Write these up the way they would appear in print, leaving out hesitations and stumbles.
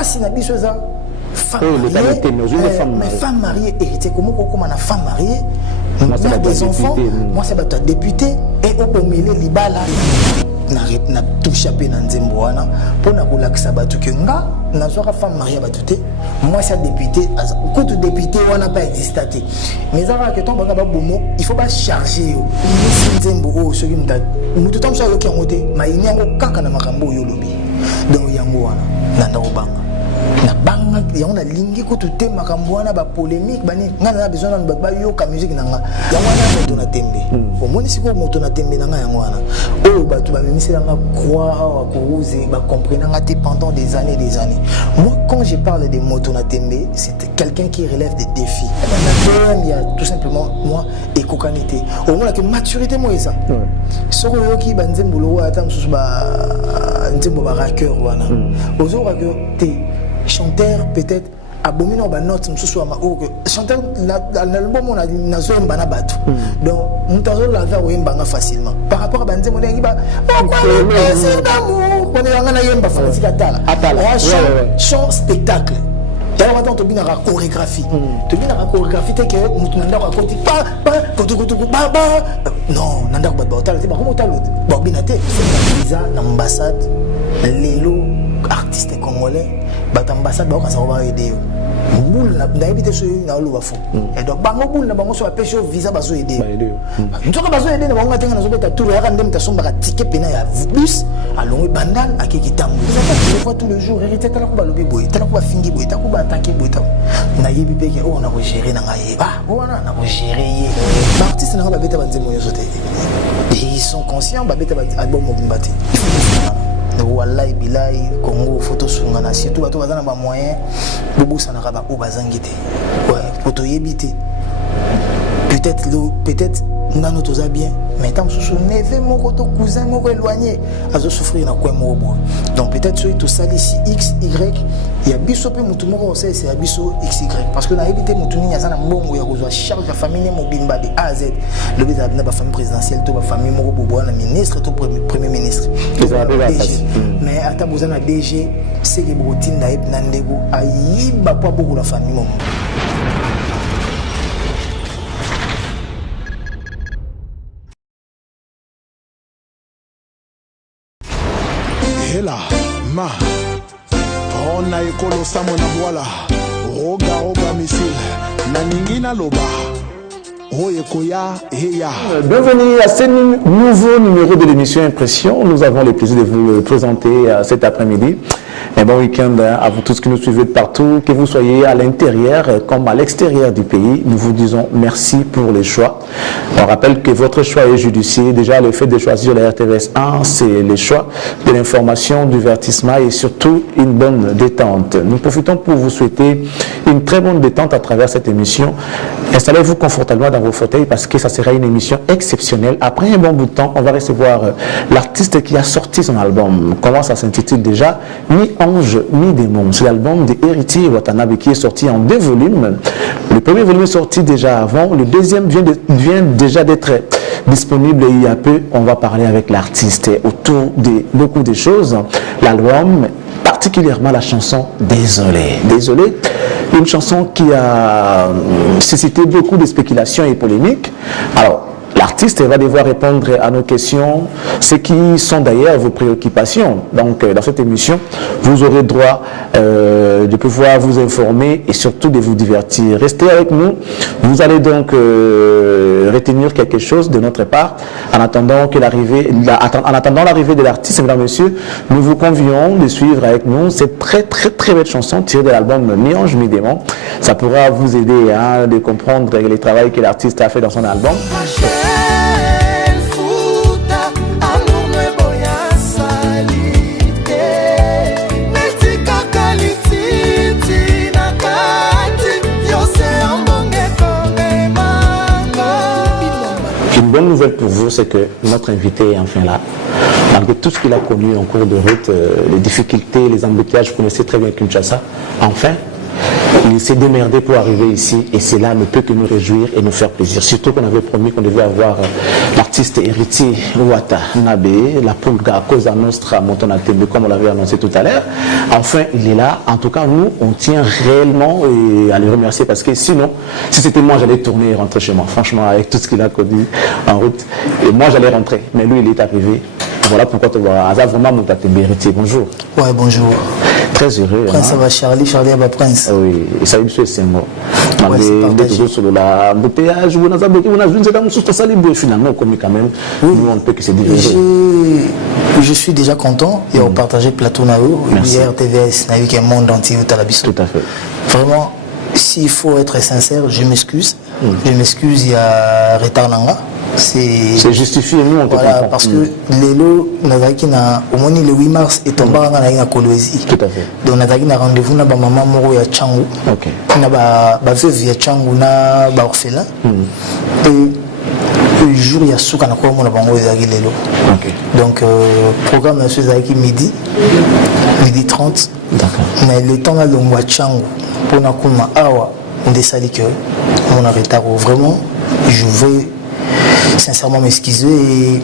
passe na biso ça femme mariée héritier comment on a femme mariée on a des enfants moi c'est bato député et au milieu libala na touche pe na nzembo wana pona kolakisa bato ke nga nazwaka femme mariée bato te moi c'est député quand tu député wana pas existé mais ça que ton banga ba bomo il faut pas charger yo nzembo o soki mutu tamsa yo kengote ma inyango kaka na makambo yo lobi donc yango wana na ndabanga na banga yango na lingi ko tout makambo wana ba polémique bani nga na besoin na ba yo ka musique nanga yango wana moto na tembe au moins siko moto na tembe nanga yango wana o bato ba mimisi nga croix ko rose ba comprendre nga te pendant des années moi quand je parle de moto na tembe c'est quelqu'un qui relève des défis il y a tout simplement moi et cocanité au moins que maturité moi ça soko yo ki banzembo lo ata msusu ba nzembo ba racker wana ozo racker te chanteur peut-être abomino ba note msusu ama o chanteur l'album on a nazo mbana batu donc mutazo la va oyemba nga facilement par rapport à banzembo ndengi ba c'est d'amour on est ngana yemba facilement atala chant spectacle d'ailleurs attends tu bina la chorégraphie tu bina la chorégraphie te que mutunanda ko koti pa non nanda ko ba otala te ba ko otala ba bina te visa l'ambassade lelo artiste congolais bat ambassade ba ko va aider boule na éviter ce na lo ba fo et donc bango boule na bango so ba pêche visa ba so aider nzoka ba so aider na bango tenga na so beta tour ya ndem ta somba ka ticket pena ya bus alongo bandal akiki tambo ça fois tous les jours hérité tala ko ba lobi boy tala ko ba fingi boy tala ko ba attaquer boy ta na yebi peke o na ko gérer na ngaye ba wana na ko gérer ye artiste na ba beta banzemo yo sote ils sont conscients ba beta album mo bimbati wallahi bilahi Congo photo sungana surtout bato bazana ba moyen bobo sanaka ba obazangite ouais photo yebite peut-être ngano toza bien mais tant sous neve moko to cousin moko éloigné azo souffrir na quoi moko donc peut-être celui tout ça ici x y il y a biso pe mutu moko c'est biso x y parce que na éviter mutu ni azana mbongo ya kozwa charge ya famille mobimba de A à Z le beza na ba famille présidentielle to ba famille moko bobo na ministre to premier ministre mais ata bozana DG c'est que botinda ep na ndego ayiba pa beaucoup la famille mom. Hela ma on a ekolo samo na voila roga missile na ningina loba bienvenue à ce nouveau numéro de l'émission Impression. Nous avons le plaisir de vous le présenter cet après-midi. Un bon week-end à vous tous qui nous suivez de partout, que vous soyez à l'intérieur comme à l'extérieur du pays. Nous vous disons merci pour les choix. On rappelle que votre choix est judicieux. Déjà, le fait de choisir la RTVS 1, c'est le choix de l'information, du divertissement et surtout une bonne détente. Nous profitons pour vous souhaiter une très bonne détente à travers cette émission. Installez-vous confortablement dans vos fauteuils parce que ça sera une émission exceptionnelle. Après un bon bout de temps, on va recevoir l'artiste qui a sorti son album. Comment ça s'intitule déjà? Mi-ange, mi-démon. C'est l'album de Héritier Watanabe qui est sorti en 2 volumes. Le premier volume est sorti déjà avant. Le deuxième vient déjà d'être disponible il y a peu. On va parler avec l'artiste autour de beaucoup de choses. L'album, particulièrement la chanson Désolé. Désolé, une chanson qui a suscité beaucoup de spéculations et polémiques. Alors, l'artiste va devoir répondre à nos questions, ce qui sont d'ailleurs vos préoccupations. Donc, dans cette émission, vous aurez droit de pouvoir vous informer et surtout de vous divertir. Restez avec nous. Vous allez donc retenir quelque chose de notre part. En attendant l'arrivée de l'artiste, mesdames et messieurs, nous vous convions de suivre avec nous cette très belle chanson tirée de l'album Mi-ange, mi-démon. Ça pourra vous aider de comprendre le travail que l'artiste a fait dans son album. Une bonne nouvelle pour vous, c'est que notre invité est enfin là. Malgré tout ce qu'il a connu en cours de route, les difficultés, les embouteillages, vous connaissez très bien Kinshasa, enfin, il s'est démerdé pour arriver ici et cela ne peut que nous réjouir et nous faire plaisir. Surtout qu'on avait promis qu'on devait avoir l'artiste l'artiste héritier Ouata Nabe, la Pulga Cosa Nostra Montonatembe, comme on l'avait annoncé tout à l'heure. Enfin, il est là. En tout cas, nous, on tient réellement à le remercier parce que sinon, si c'était moi, j'allais tourner et rentrer chez moi. Franchement, avec tout ce qu'il a connu en route. Et moi, j'allais rentrer. Mais lui, il est arrivé. Voilà pourquoi tu vois. Azar vraiment Montonatembe héritier. Bonjour. Ouais, bonjour. Très heureux. Prince, ça va Charlie à Prince. Oui, et ça, il c'est moi. Ouais, c'est sur l'embouteillage, vous n'avez finalement, comme quand même, nous, on ne peut que se diriger. Je suis déjà content et on partageait plateau Nao, hier TVS, avec un monde entier au Talabiso. Tout à fait. Vraiment, s'il faut être sincère, je m'excuse. Je m'excuse, il y a retard nanga. C'est justifié, nous on te voilà, comprend. parce que l'élo, au moins le 8 mars, est tombé à Kolwezi. Tout à fait. Donc on a rendez-vous na maman moro ya Changu. Ok. Na ba veuve ya Changu na ba orphelin. Et le jour il y a souka na kwa mona bango ezaki lelo. Ok. Donc programme na ezaki midi 30. D'accord. Mais le temps là longwa Changu pour na kuma awa ndesali que on a retard vraiment je veux sincèrement m'excuser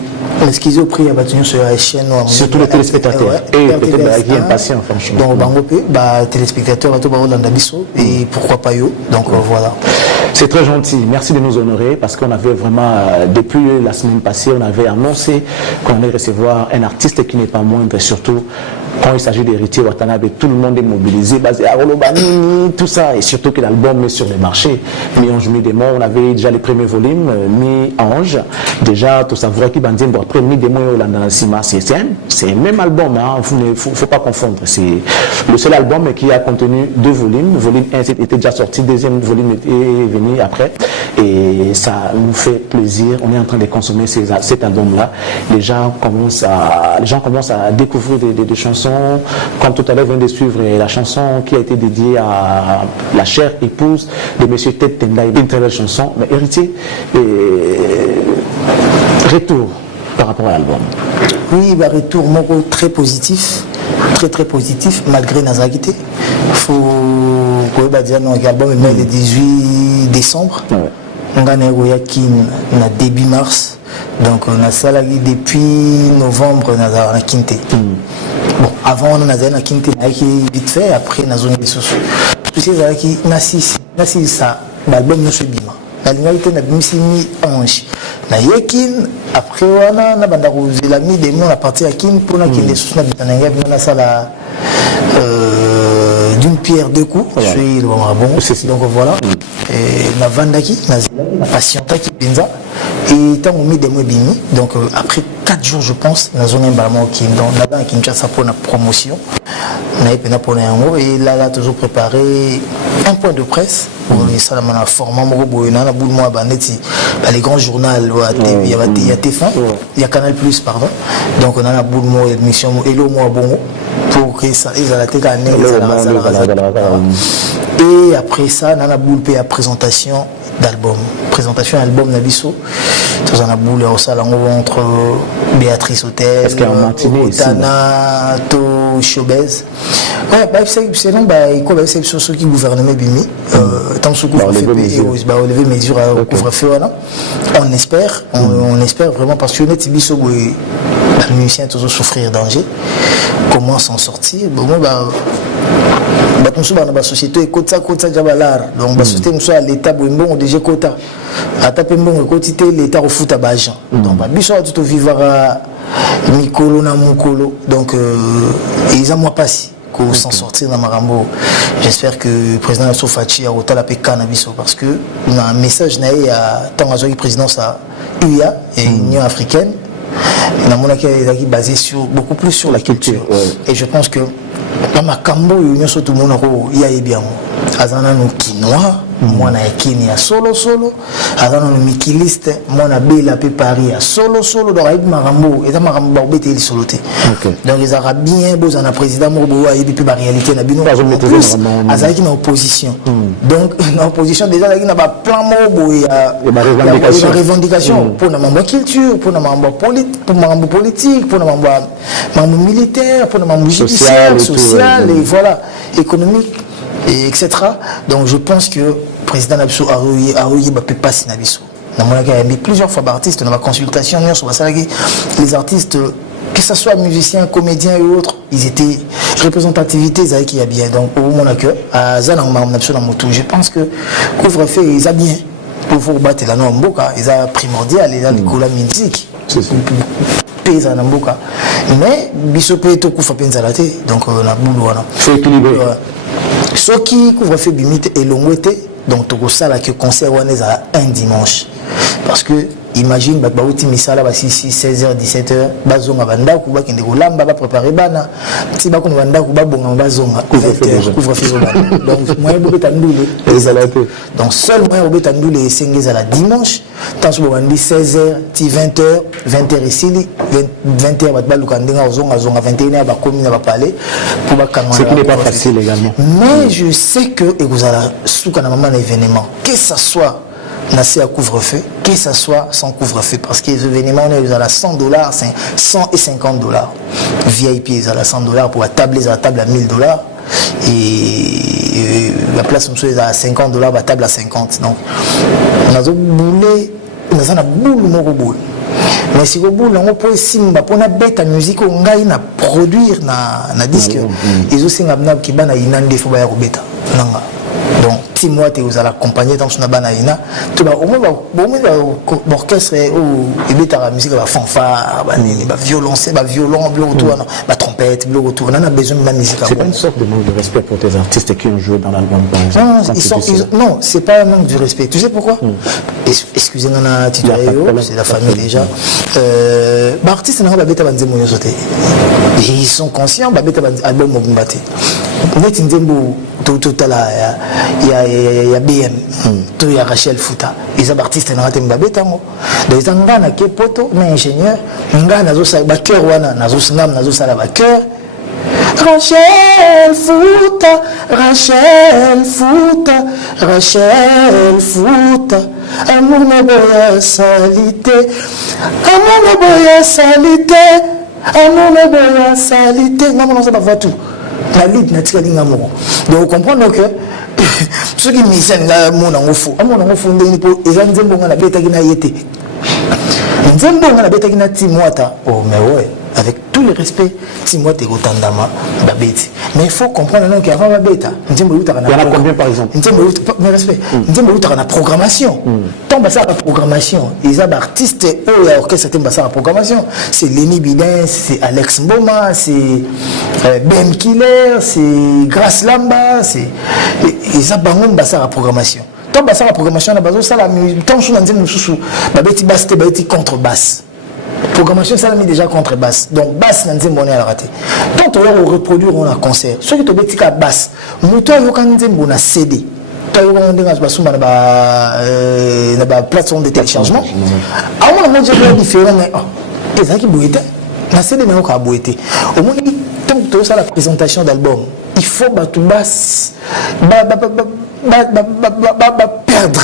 auprès de la sur la chaîne. Surtout les téléspectateurs. Et peut-être qui est impatient, franchement. Donc, téléspectateurs, et pourquoi pas eux. Donc, voilà. C'est très gentil. Merci de nous honorer parce qu'on avait vraiment, depuis la semaine passée, on avait annoncé qu'on allait recevoir un artiste qui n'est pas moindre et surtout quand il s'agit d'héritier Watanabe, tout le monde est mobilisé, basé à Rolobanini, tout ça, et surtout que l'album est sur le marché. Mi-Ange, Mi-Démon, on avait déjà les premiers volumes, Mi-Ange, déjà, tout ça, vous qui bandit, bon, après Mi-Démon et Olanda Sima, c'est un même album, hein, faut pas confondre. C'est le seul album qui a contenu 2 volumes. Volume 1 était déjà sorti, deuxième volume est venu après, et ça nous fait plaisir. On est en train de consommer cet album-là. Les gens commencent à découvrir des chansons. Comme tout à l'heure, vient de suivre la chanson qui a été dédiée à la chère épouse de M. Ted Tendai, une très belle chanson. Mais héritier, retour par rapport à l'album. Oui, bah, retour moro très positif, très positif, malgré Nazagité. Il faut dire non, l'album est le 18 décembre. On a eu début mars. Donc on a salarié depuis novembre on a quinté. Bon, avant on a eu quinté vite fait, après on a zone des sous. Tout ces qui nasi ça, l'album ne se bima. La lignalité n'a pas mis ange. Na yekin après on a banda la mi des mots à partir à kin pour na kin des sous na bitananga na sala d'une pierre deux coups. Je suis le bon. Donc voilà. Et na vandaki na patienta qui pinza. Et tant on met des mots bini, donc après 4 jours je pense, dans zone emballement qui dans Kinshasa pour la promotion, et là toujours préparé un point de presse pour ça la format les grands journaux, il y a TF1, il y a Canal Plus pardon, donc on a la boule moi émission Hello moi bon pour que ça ils a la tête à et après ça on a la boule à présentation d'album Nabiso tous en a boule au salon entre Béatrice Hôtel Tana to Showbiz ouais bah c'est non bah il quoi c'est sur ceux qui gouvernement bimi tant ce couvre-feu bah lever mesures au couvre-feu voilà on espère vraiment parce que net Biso les musiciens toujours souffrir danger comment s'en sortir bon bah la société est quota jabalar donc la société nous soit l'état bon déjà quota à taper bon quotité l'état au foot à Bajan donc biso tout vivre à Mikolo na Mukolo donc ils ont moi passé qu'on s'en sortir dans Marambo. J'espère que le président Sofachi a autant la cannabis parce que on a un message naé à tant à présidence à UA et Union africaine est basé sur beaucoup plus sur la culture et je pense que dans ma cambo union surtout mon il y a bien azana no kinois moi na Kenya solo azana no mikiliste moi na bela pe Paris solo donc avec marambo et marambo bete il soloté donc les arabes bien beaux en président morbo et puis la réalité na bino azaki na opposition donc na opposition déjà là il n'a pas plan morbo il y a revendication pour na mambo culture pour na mambo politique pour na mambo militaire pour na mambo judiciaire social et voilà économique et etc. Donc je pense que le président Nabiso a eu pas passer Nabiso. Il y a plusieurs fois d'artistes dans ma consultation, les artistes, que ce soit musiciens, comédiens et autres, ils étaient représentativité, qui a bien. Donc, au moment que je pense que couvre-feu, ils ont bien. Pour vous battre la norme, ils ont primordial, ils ont les couleurs musique. Paysan en boka. Mais, bisopé est au coup fait donc on a boulot. C'est équilibré. Ce qui couvre-feu bimite et longueté, donc tout ça là que concert un dimanche. Parce que imagine bah outi misala ba 16h 17h bazonga banda ku ba kende kolamba ba préparer bana ti ba ko banda ku ba bonga bazonga couvre-feu donc moyen bobeta ndule donc seul moyen bobeta ndule esengeza la dimanche tant so bandi 16h ti 20h ici 20h ba luka ndenga ozonga 21h ba komina ba parler pour ba kangana. Ce qui n'est pas facile également. Mais je sais que et vous allez souka na maman événement que ça soit Nassé à couvre-feu, que ce soit sans couvre-feu, parce que les événements, ils ont à $100, 100 et $50. VIP, ils ont à $100 pour la table, ils ont à table à $1000. Et la place, ils ont à $50, la table à 50. Donc, on a boulé, on a boule. Mais si vous voulez, on peut simba pour na bête musique on gagne na produire na disque. Ils ont singa bna qui bana inande faut ba ya beta. Nanga. Donc Timoa te vous allez accompagner dans son banaïna. Tu vas au moins l'orchestre ou beta la musique va fanfare, va violoncelle, va violon, va trompette, autour. On a besoin de la musique. C'est pas une sorte de manque de respect pour tes artistes qui ont joué dans l'album par exemple. Non, c'est pas un manque de respect. Tu sais pourquoi? Excusez-moi, c'est la famille déjà. Artistes n'ont pas bêta banzé mon sauté. Ils sont conscients, bêta album mogumbate. Net Nzembo total il y a BM, il y a Rachel Fouta. Les artistes n'ont pas bêta mo. Donc ils ont gagné que poto, mais ingénieur, ngana nazo sa ba cœur wana nazo singam nazo sala ba cœur. Rachel Fouta, Rachel Fouta, Rachel Fouta. Amour ne boya salité, amour ne boya salité, amour ne boya salité. Non, non, ça va voir tout. La lutte n'a pas de amour. Donc vous comprenez que ceux qui misent là, mon amour fou, ils ont dit bon, on a bêta qui n'a été. Ils ont dit bon, on a bêta qui n'a Timoata. Oh, mais ouais. Avec tout le respect, si moi tu es autant d'ama, mais il faut comprendre qu'il y a un bêta. Il y en a combien par exemple? Mais respect. Il y a une programmation. Tant que ça la programmation, les artistes et l'orchestre c'est la programmation. C'est Lenny Bidin, c'est Alex Mboma, c'est Ben Killer, c'est Grace Lamba, c'est ils ont la programmation. Tant que ça la programmation, on a besoin de ça la musique. Tant que on a dit basse, contrebasse. Programmation, ça l'a mis déjà contrebasse. Donc, basse, n'a pas à rater. Quand on va reproduire, on a concert. Ceux qui ont dit que basse, nous, on a CD. Toi, on a une plateforme de téléchargement. Alors, on a un différent, mais les gens qui bouillent, la CD n'a pas bouillé. Au moins, tant que tu as la présentation d'album, il faut tout basse, perdre.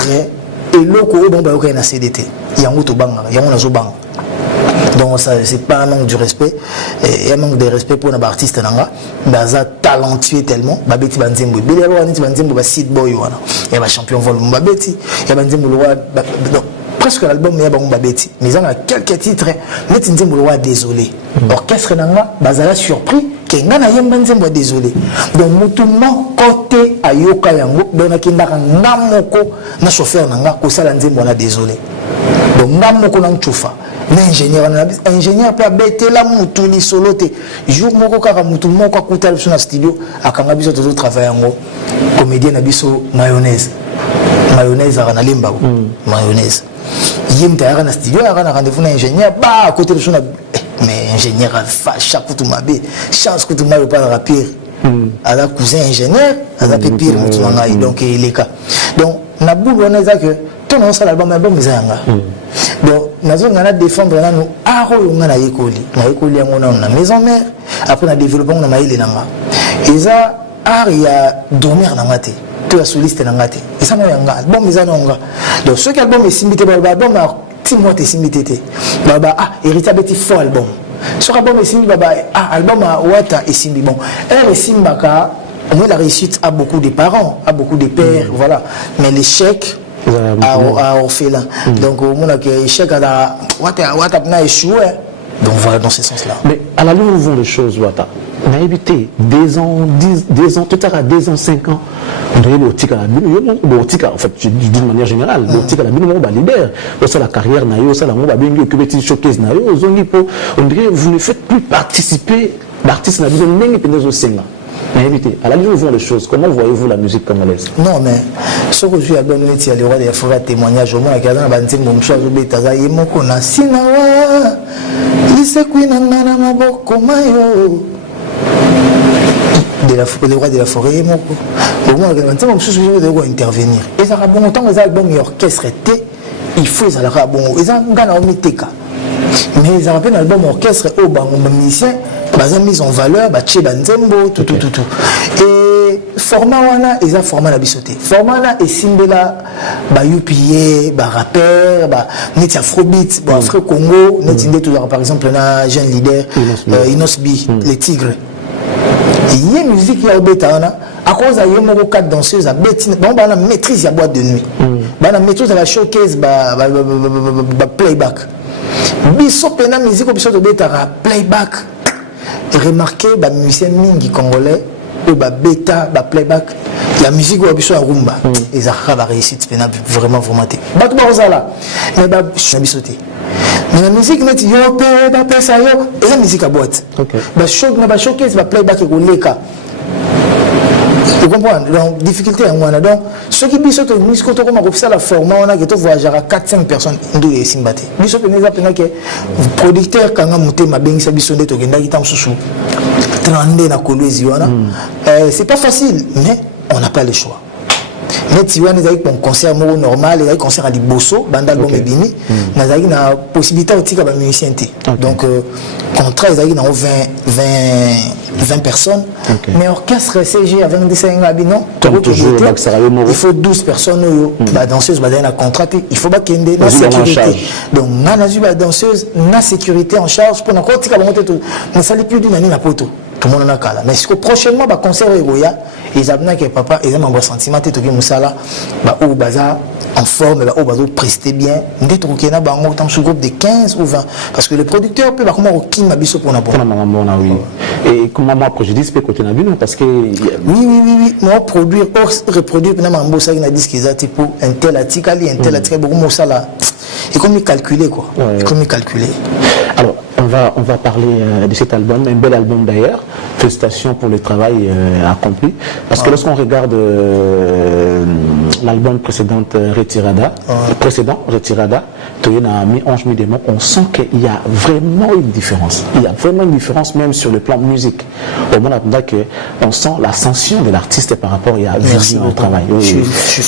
Et l'autre, on a un CDT. Il y a un autre bang, il y a un autre bang. Donc ça c'est pas un manque de respect, et un manque de respect pour un artiste nanga, baza talentueux tellement, babeti banzembo, beli alo aniti banzembo ba seed boy wana, et ba champion vol babeti, et banzembo le roi, presque l'album mais ba babeti, mais on a quelques titres, mais nzembo le roi désolé, orchestre nanga, bazala surpris, que ngana yem banzembo désolé, donc mutumo côté ayoka yango, donc nakindaka ngamoko na chauffeur nanga, ko sala nzembo na désolé, donc ngamoko na chufa. Ingénieur peut bêter la moutou ni soloté. Jour moko kaka moutou moko akuta sur na studio akanga biso todo travail yango comédien na biso mayonnaise ara limba mayonnaise yimta ara na studio ara na rendez-vous na ingénieur ba à côté de son mais ingénieur fa chaque tout mabé chance que tout mal pas rapide à la cousin ingénieur à la pire moutou nga donc il est cas donc na boule on a que tout non ça l'album bizanga donc nous allons défendre nous aro yonga yekoli yango na maison mère après na développement na maïle nanga eza art ya dormir na ngate to ya soliste na ngate esa no yanga album eza nonga donc ce album est simbité ba album a Timoa te simbité baba héritier beti faux album ce album est simbi baba album a wata et simbi bon elle simbaka on la réussite à beaucoup de parents à beaucoup de pères voilà mais l'échec à orphelin. Donc au moment que échec à Wata n'a échoué. Donc voilà dans ce sens-là. Mais à la lumière où vont les choses, Wata, on a évité 2 ans, 10 ans, tout à 2 ans, 5 ans. On dirait l'optique à la bine, en fait, d'une manière générale, l'optique à la bine, on va leader. Ça, la carrière, ça, la mobile, bien que showcase, on dirait vous ne faites plus participer l'artiste, la bine, même pendant aux 5 ans. Mais évitez, à la lumière où vont les choses, comment voyez-vous la musique congolaise? Non, mais ce que je suis à donner, c'est le roi des forêts témoignage. Au moins, il y a un bandit, mon choix, je vais t'azaï, mon kona, sinawa, lise kwina nana maboko mayo. Le roi de la forêt, mon au moins, je vais intervenir. Et ça a bon temps, les albums orchestre étaient, il faut les albums bon, ils ont gagné au Miteka. Mais ils ont un album orchestre au banc, musicien, ils ont mis en valeur, Tché Banzembo, tout. Et format wana, ils ont format la bisoté. Format là, et Simbela, UPA, rappeur, net Afrobeat, Afro Congo, net Indé, par exemple, un jeune leader, Inosbi, les Tigres. Il y a une musique qui est à cause de 4 danseuses à Bettina, on a maîtrise la boîte de nuit. On a maîtrise de la showcase, playback. Biso pena musique au biso de bêta playback. Remarquez les musiciens mingi congolais ou bêta playback. La musique au biso à rumba. Ils ont réussi vraiment formaté. Batou bazala. Mais mais la musique net yo pe ça yo et la musique à boîte. Showcase playback et leka. Vous comprenez? Donc, difficulté à moi. Donc, ceux qui disent que nous sommes la format, on a que voyager à 4-5 personnes. Nous sommes Simbate. Nous sommes que producteur, quand on a ma bengi sabisonde, to genda kitam susu. 32 na kolwezi wana. C'est pas facile, mais on n'a pas le choix. Mais si on a un concert normal, il y a un concert à Liboso, bandalbum et bini, on a une possibilité de faire des musiciens. Donc, contrat, il y a 20 personnes. Mais orchestre CG avec 25 habitants, il faut 12 personnes, danseuses, contrat, il faut qu'il y ait une sécurité. Donc, on a une danseuse, une sécurité en charge pour nous monter tout. Mais ça n'est plus d'une année à poto. Tout le monde en a cas là. Mais prochainement, le concert Egoya, ils ont que papa, ils ont un sentiment, ils ont un bazar en forme, ils ont presté bien. Ils ont un groupe de 15 ou 20. Parce que le producteur peut comment qui m'a biso pour et comment moi préjudice peut côté Nabino parce que oui moi produire reproduire pendant mon ça il a dit qu'ils a type un tel article beaucoup de ça là et comme il calculer quoi comme il calculer. Alors on va parler de cet album, un bel album d'ailleurs. Félicitations pour le travail accompli. Parce que lorsqu'on regarde l'album précédent Retirada, on sent qu'il y a vraiment une différence. Il y a vraiment une différence même sur le plan musique. Au moment on sent l'ascension de l'artiste par rapport à Merci au travail. Oui,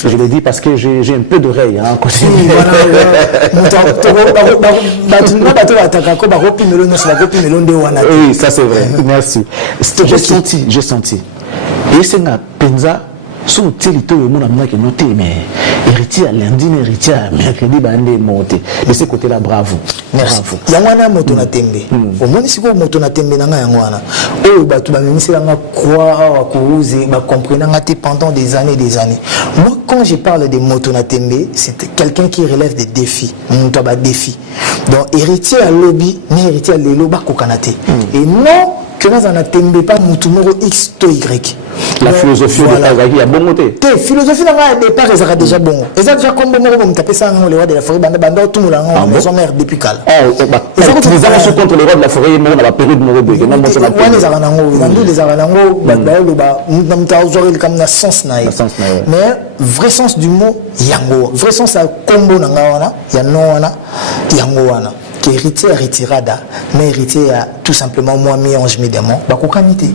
je le dis parce que j'ai un peu d'oreille. Oui, ça c'est vrai. Merci. J'ai senti. Et c'est un penza son territoire au monde a noté mais héritier lundi héritier mercredi bande monté de ce côté là bravo. Merci. Yangwana moto na tembe. Au moins si ko moto na tembe na yangwana. Oh batu ba mimisi la croire ko user ba comprendre ngati pendant des années. Moi quand je parle de moto na tembe, c'est quelqu'un qui relève des défis. Moto ba défi. Donc héritier à lobby, mais héritier à lelo ba kokanate. Et non que nous en attendons pas Moutoumoro X to Y. La philosophie de Kazaki a bon côté. La philosophie de départ est déjà bon. Et ça déjà comme bon on taper ça dans le roi de la forêt banda tout le monde maison mère depuis cal. Les gens contre le roi de la forêt mais on a la période de Morobé. Non mais ça va pas les aranango, dans les aranango banda le ba nous t'aurais comme na sens na. Mais vrai sens du mot yango. Vrai sens à combo na wana, ya no wana, yango wana. Héritier à Retirada, mais héritier à tout simplement moi, Méange, mes démons, bah, cocanité.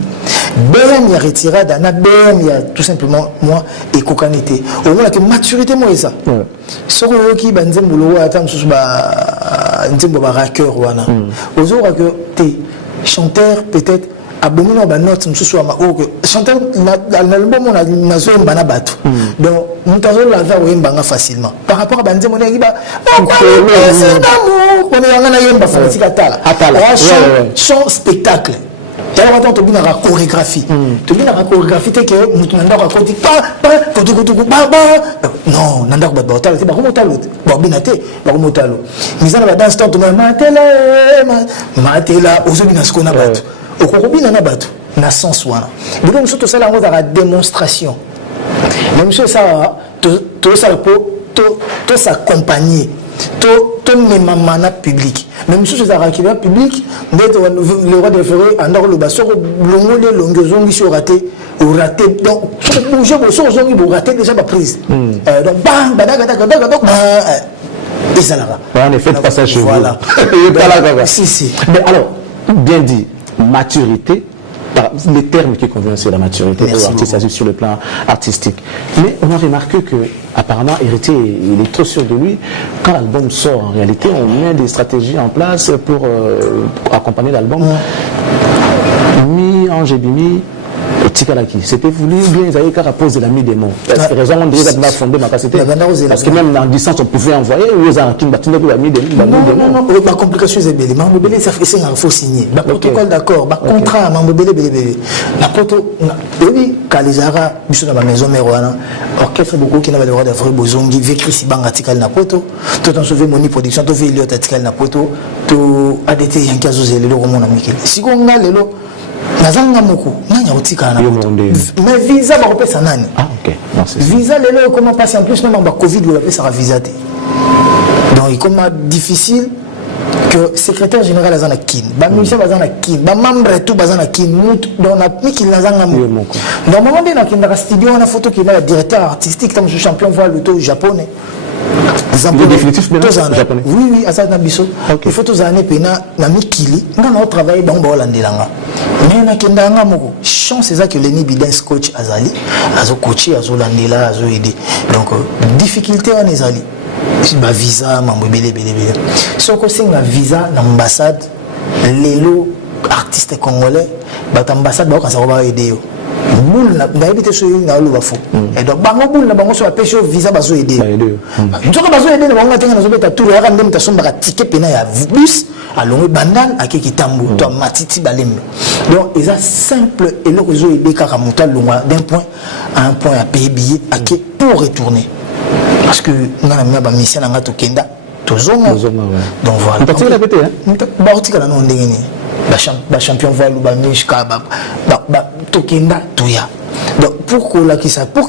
BM, à Retirada, na BM, il y a tout simplement moi et cocanité. Au moins, la maturité, moi, et ça. Ce qui est un boulot, attends, un raqueur, wana. Aux autres, que t'es chanteur, peut-être, abominant ba note nous soit ma o que chanteur l'album on a nazo mbana batu donc nous tazo la va yemba facilement par rapport à bande mon ba c'est d'amour on est ngana yemba fatika tala chant spectacle Et alors, attends, tu as la chorégraphie. Tu as la chorégraphie, tu que nous avons un côté. Non, nous avons un côté. Tu as un côté. Tu as un côté. Mais dans la danse, tu as un côté. Matela, aux hommes, ce qu'on a battu. Au Korobi, on a battu. Na sens wana. Donc surtout ça là on a la démonstration. Même chose ça tout ça tout s'accompagner. Tout même mana public. Même chose ça qui va public, le roi de forêt en le basso longo les longues sur raté ou raté donc bouger sur zone pour rater déjà ma prise. Donc bang donc et ça là. En effet passage chez vous. Voilà. Si. Mais alors bien dit maturité. Les termes qui conviennent, c'est la maturité aux artistes sur le plan artistique. Mais on a remarqué que apparemment Héritier, il est trop sûr de lui. Quand l'album sort, en réalité, on met des stratégies en place pour accompagner l'album. Mi Ange Bimi, Tikalaki, c'était voulu ou bien ils avaient qu'à poser la mis des mots. Parce que raison, on déjà fondé ma capacité. Parce que même dans distance, on pouvait envoyer ou aux Arakin, la mis des mots. Non, ma complication c'est belle. Mambobélé, ça fait qu'il faut signer. Le protocole d'accord, le contrat, Mambobélé, bélé. La poto, oui, quand les Arabes, ils sont dans ma maison, mais voilà, orchestre beaucoup qui n'avait le droit d'avoir Bozongi, vécu si bang article na poto, tout en sauvé Moni Production, tout fait l'autre article na poto, tout ADT Yankazo, le roman amical. Si on a le lot, nazanga moko nanya otika na mais visa ba kopesa nani ok non c'est visa lelo comment passer en plus même en covid ou la pesa visa te donc il comme difficile que secrétaire général azana kin ba ministre bazana kin ba membre tout bazana kin donc na miki nazanga moko donc moment bien na kinda studio na photo qui va directeur artistique comme champion voile l'auto japonais. Le définitif japonais. Oui, à ça Nabiso. Il faut tous années pena na mikili. On travaille dans Bolandelanga. Mais na kendanga moko. Chance c'est ça que Lenny Bidens coach Azali, azo coacher azo landela azo aider. Donc difficulté en Azali. Ba visa mambo belé. Soko singa visa na ambassade lelo artiste congolais ba ambassade ba ka ça va aider. Boule na habité sur une na lo fo et donc bango boule na bango sur la pêche visa bazo aider nzoka bazo aider na bango tenga na zobeta tour ya ndem ta somba ka ticket pena ya bus alongo bandal akeki tambo to matiti balembe donc ils a simple et le réseau aider kaka monta longa d'un point à un point à payer billet ake pour retourner parce que ngana mna ba mission nga to kenda to zonga donc voilà tu la pété hein ba otika na no ndengeni ba champion voile ba mishka ba tokenda toya donc pour que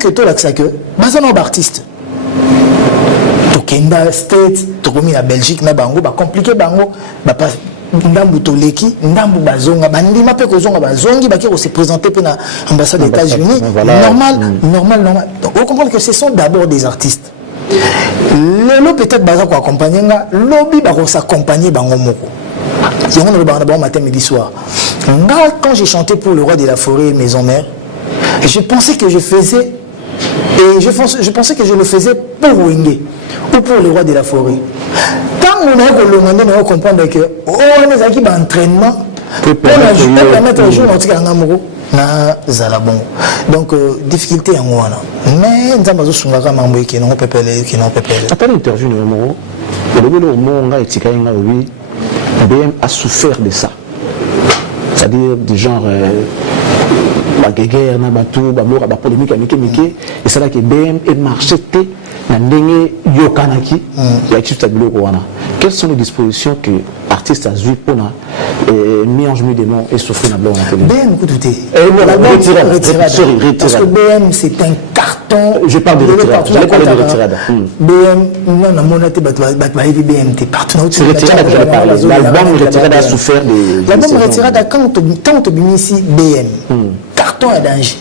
to la que bazana artiste tokenda state tokomi na Belgique na bango ba compliqué bango ba pas ndambu toleki ndambu bazonga bandima pe kozonga bazongi ba ki se présenter pe na ambassade des États-Unis normal donc on comprend que ce sont d'abord des artistes lelo peut-être baza ko accompagner nga lobby ba ko s'accompagner bango moko. Matin, midi, soir. Quand j'ai chanté pour le roi de la forêt, Maison Mère, je pensais que je faisais, et je pensais que je le faisais pour Wenge ou pour le roi de la forêt. Quand on a compris que on a qui entraînement pour permettre aux gens na zalabon donc difficulté en wana mais nzambazo sungaka mambo qui non pepele attends l'interview numéro le monga etika nga oui BM a souffert de ça, c'est-à-dire du genre la guerre, la polémique, et c'est là que BM est marché yokanaki quelles sont les dispositions que l'artiste a joué pour mis en jeu des mots et souffrir dans la télé? BM, écoutez, parce que BM c'est un carton. Je parle de retirade. Je parle de retirade. BM, non, non, mon été BM, t'es partout. C'est retirade que je parle. L'album retirade a souffert des. L'album retirade quand on te ici BM, carton à danger.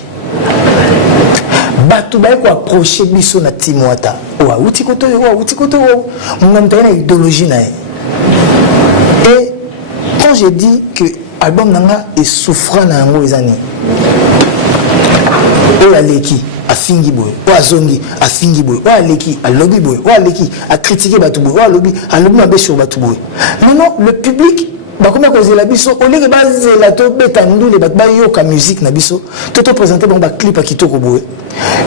Bato ba ko approcher biso na Timwata wa utikoto on na idéologie na et quand j'ai dit que album nanga est souffrant na ngo ezani o aleki afingi boy o azongi afingi boy o aleki alobi boy o aleki a critiquer bato boy o alobi mabe sur bato boy non le public comme cause la biso au lieu de baser la to betandu les bat yoka musique na biso to présenter bon ba clip à kitoko boé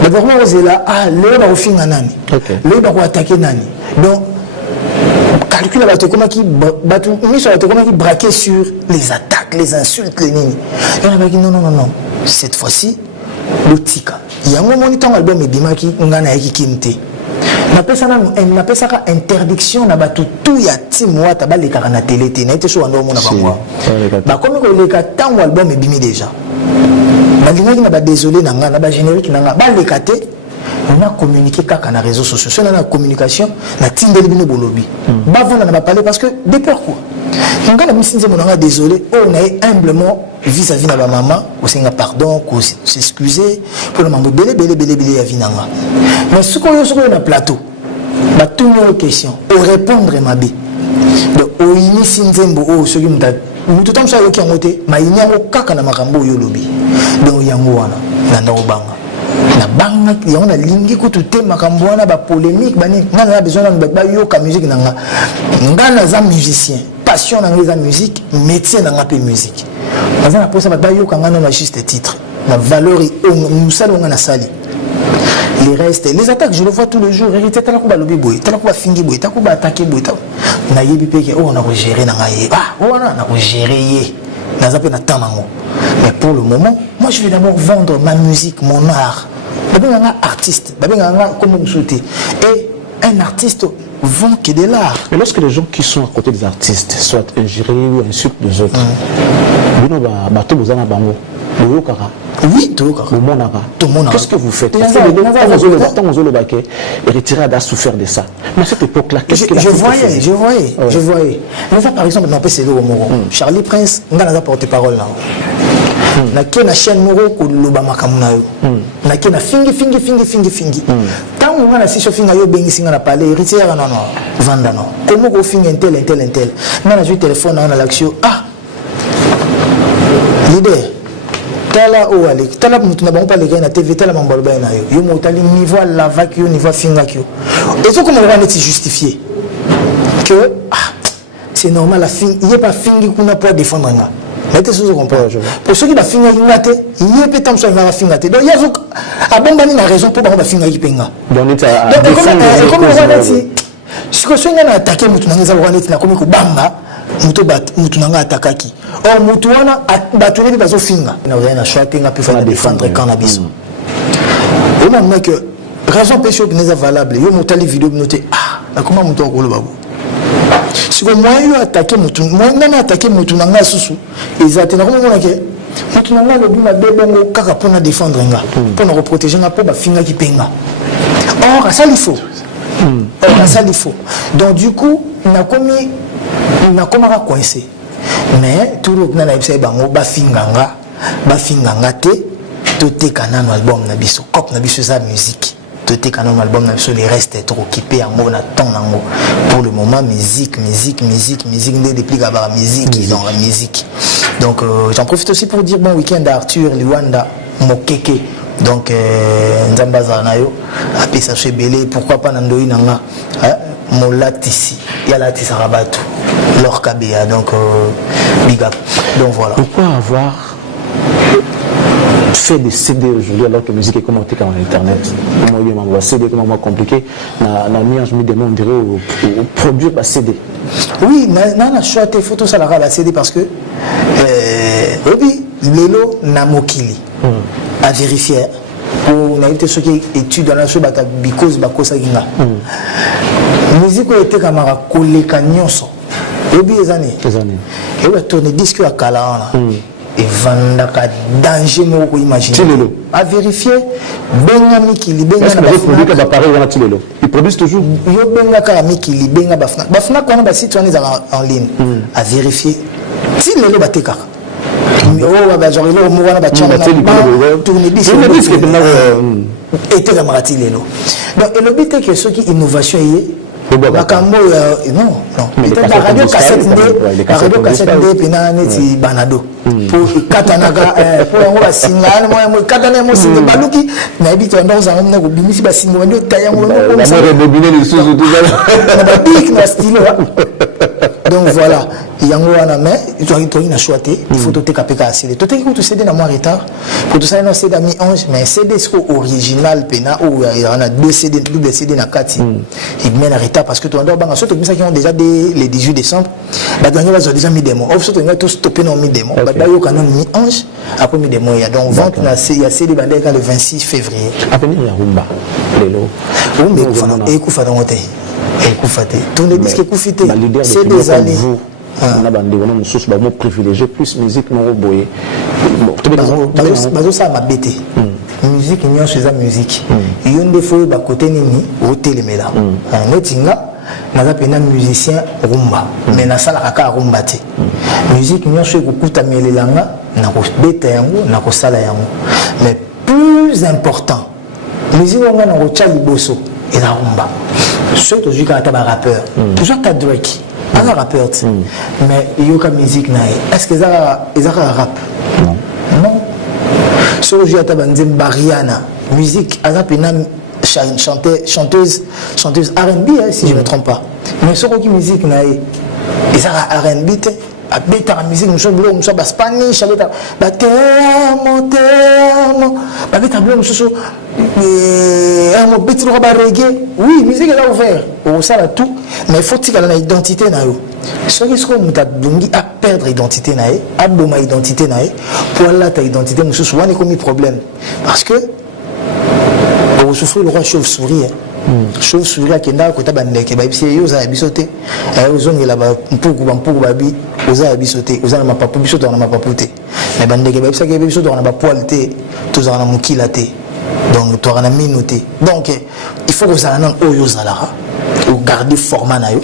mais vraiment cause là le ba ofinga nani le ba ko attaquer nani donc calcule bato comment qui bato miso bato comment qui braquer sur les attaques attaques, les insultes, les nini. Et on a dit non, non, non, non. Cette fois-ci, le tika. Il y a un moment où ton album est bimaki, on a qui kimte. On appelle ça interdiction, on a battu tout il y a 6 mois, tu as les carans à télé, tu as été sur un homme, on a pas moi. Comme on a tant album est bimé déjà. On a désolé, on a générique, on a les catés. On a communiqué avec les réseaux sociaux. Si on a la communication, on a tindé le bolobi. On a parlé parce que des peurs quoi. On a désolé, on a humblement vis-à-vis de ma maman, on a pardon, on s'excuser pour le membre belé à Vinanga. Mais ce qu'on a sur le plateau, bah tout nos questions, on répondre ma bé. Donc on initie nzembo oh ce qui nous tout le temps ça qui a monté, mais il n'y a aucun na makambo yo lobi. Donc yango wana na obanga. Na banga on a lingi ko tout makambo wana ba polémique bani na na besoin na ba yo ka musique nanga. Ngana za musicien, passion na la musique, métier na ngape musique. Parce que pour ça ba yo ka ngana na juste titre. La valeur nous salons na sali. Les restes, les attaques, je le vois tous les jours. Hérité, t'as la coupe à lobby boy, t'as la coupe à fingi boy, t'as la coupe à attaquer boy. Na yebi peke, oh on a géré na ngaye. Ah, oh on a géré ye. Na zappé na tamango. Mais pour le moment, moi je vais d'abord vendre ma musique, mon art. Babé nga artiste, babé nga comment vous souhaitez. Et un artiste vend que de l'art. Mais lorsque les gens qui sont à côté des artistes, soit ingérés ou insultent les autres, bateau vous en a bango. Oui, tout le monde. Qu'est-ce que vous faites? Parce que le baquet et retiré à souffert de ça. Mais à cette époque-là, qu'est-ce que je voyais. Mais ça, par exemple, c'est le Moro. Charlie Prince, on a porte-parole là. Na qui na chaîne Moro ko lobama kamunayo. Na qui na fingi. Tant on a si chofinga yo bengi singa na parler, retiré non non. Vanda non. Comment ko fingi un tel. Na na joué téléphone na l'action. Ah. Leader. Tala ou aller, tala mutu na bango pas les gars na TV, tala mambolo ba na yo. Yo motali niveau la vaque yo, niveau finga yo. Et tout comme on va être justifié que c'est normal la fin, il y a pas fingi qu'on a pas défendre nga. Mais tu comprends. Pour ceux qui ba finga ngate, il y a peut être va finga te. Donc il y a donc a bombani na raison pour ba finga ki penga. Donc comme on va dire si que soit na attaquer mutu na ngeza wana na komi ko bamba. Mutu nanga atakaki. Or mutu wana batuli bazo finga. Na na choix tenga peut faire défendre cannabis. On a que raison péché qui n'est valable. Yo motali vidéo noté comment mutu ko lobabu. Si ko moi yo attaquer mutu, moi nana attaquer mutu nanga susu. Exactement comment on a que mutu nanga lobi ma bébé ngo kaka pour na défendre nga, pour na protéger nga pour ba finga ki penga. Or ça il faut. Donc du coup, on a commis na komaka coincé mais tout le monde na ibisa bango ba finganga te to te kanano album na biso cop na biso sa musique to te kanano album na biso les restes trop occupé en mode na temps nango pour le moment musique ne déplique à la musique dans la musique donc j'en profite aussi pour dire bon week-end à Arthur Liwanda Mokeke donc Nzambaza nayo apesa chez Belé pourquoi pas Nandoi nanga Molatisi Yalati Sarabatu leur KBA donc big up donc voilà. Pourquoi avoir fait des CD aujourd'hui alors que la musique est commentée sur internet? Comment il y a un CD comment compliqué na nuance me demande au produire la CD. Oui na choix tes photos ça la CD parce que oui lelo na mokili à vérifier on a été ceux qui étudient dans la chose because bakosa ginga musique était camarade koleka nyonso obi ezani et on tourner disque à kala et vanda ka danger mo ko imaginer à vérifier benga mikili benga na produit ka pareil wana tilelo ils produisent toujours yo benga ka mikili benga bafna ko na ba site wana en ligne à vérifier tilelo bateka oh ba genre lo mo wana ba chama tourner disque était camarade tilelo donc et le but est que ceux qui innovation makambo non peut-être la radio cassette ndé pena neti banado pour katanaka pour ngo basinga mo katana mo singa baluki na bito ndo za ngomna ko bimisi basinga ndo tayango no la more rebobiner les choses tout ça na ba big na style donc voilà yango wana mais tu na choité il faut te capeka CD to te ko to CD na moi retard pour tout ça non CD mi ange mais CD c'est original pena ou il y en a deux CD double CD na kati il mène en retard parce que tu dois banga surtout ça qui ont déjà les 18 décembre ba dernier va déjà mis démo off surtout ils tout stopper non mis démo ba yo quand mi ange après mi démo il y a donc vente na il y a CD ba le 26 février avenir ya rumba lelo rumba et kufa dans hotel et kufate tous les disques kufité c'est des années on a bandé on a une source vraiment privilégiée plus musique non boyé bazo ça m'a bêté musique n'y a chez la musique il y a une des fois ba côté nini hôtel mela netinga naza pena musicien rumba mais na sala ka rumba te musique n'y a chez kukuta melelanga na ko beta yango na ko sala yango mais plus important musique on a na ko tcha liboso et la rumba surtout quand tu es un rappeur toujours tu as Drake un rappeur mais il y a une musique est-ce que ça rap non surtout quand tu as Bariana musique chanteuse R&B si je ne me trompe pas mais surtout qui musique il y a R&B abeta musique nous ba Spanish abeta ba termo abeta blo nous un petit roba reggae oui musique est ouvert au ça là tout mais faut qu'il y ait une identité na yo ce qui sont muta dongi à perdre identité na a boma identité na pour là ta identité nous souvent est comme problème parce que on souffre le roi chauve-souris chauve-souris qui nda ko tabandeke ba bisi yo za bisoté ozongela ba mpuku babi oza bisoté oza na mapapu bisoto na mapapu te mais bandeke ba bisa ke bisoto na ba poil te tozana na mukila te donc tu as minuté donc il faut que ça non oyo zalara ou garder format na yo